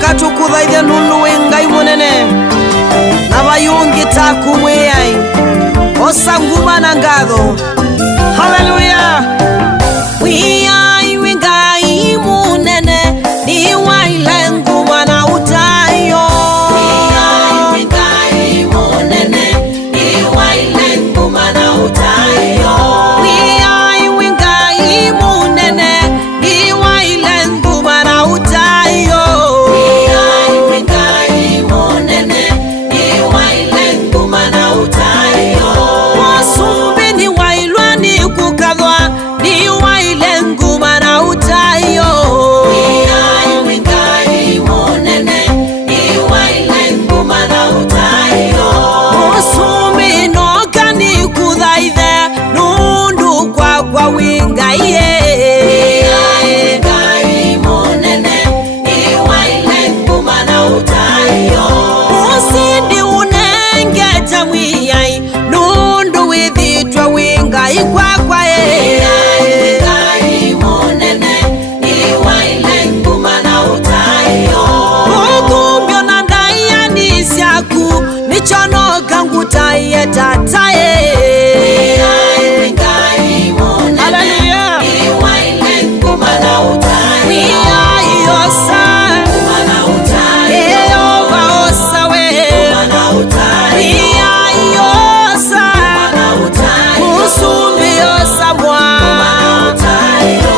katukuthaithia nundu wi Ngai munene na bayungi taku mwiyai osa nguma na ngatho. Hallelujah. Mwiyai wi Ngai munene ni waile nguma na utayo. Mwiyai wi Ngai munene ni waile nguma na utayo. Mwiyai wi Ngai munene ni waile nguma na utayo. Mwiyai wi Ngai munene ni waile nguma na utayo. Wasumbi ni wailwa ni kukathwa ni waile nguma na utayo. Mwiyai wi Ngai munene ni waile nguma na utayo. Wasumbi noka ni kuthaithe nundu kwa wi Ngai. Mwiyai wi Ngai munene ni waile nguma na utayo. Usindi unengeta mwiyai nundu withitwa wi Ngai kwakwa. Mwiyai wi Ngai munene ni waile nguma na utayo. Ukumbyo na ndaiani syaku nichonoka ngutaie tatae. Mwiyai wi Ngai munene ni waile nguma na utayo. Mwiyai osa nguma na utayo. Yehova osa we nguma na utayo. Mwiyai osa nguma na utayo. Musumbi osa mwa nguma na utayo.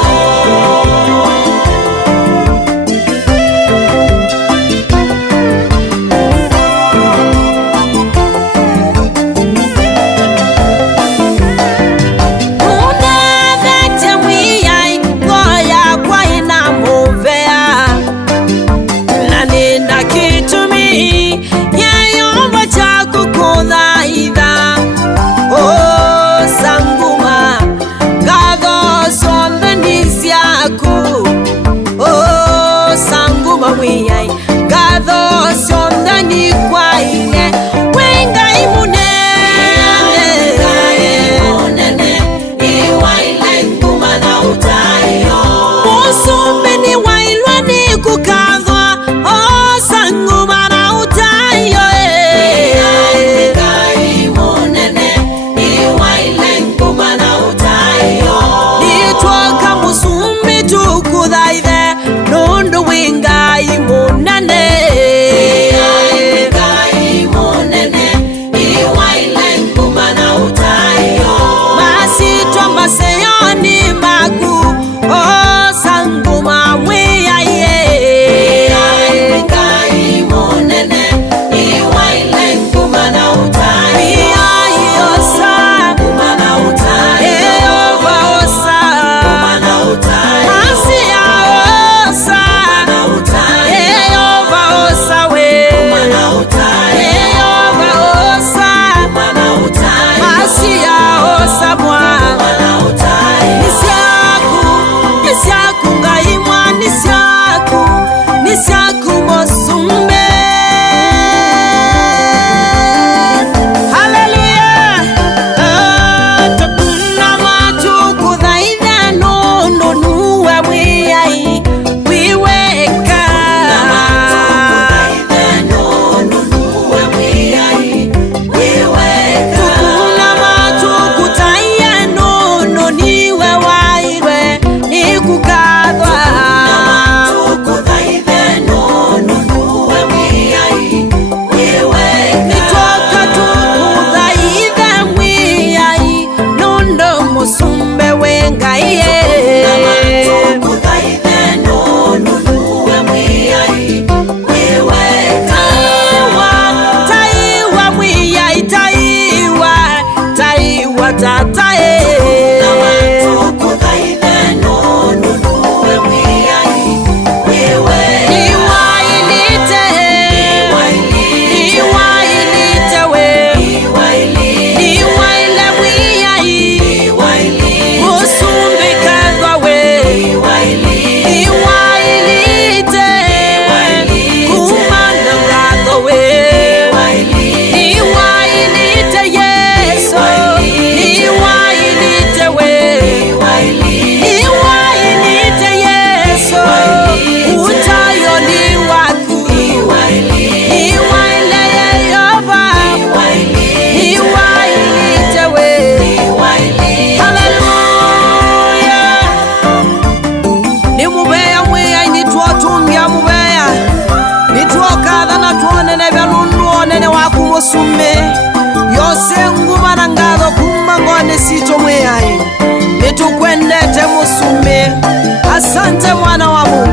asante mwana wa Mungu.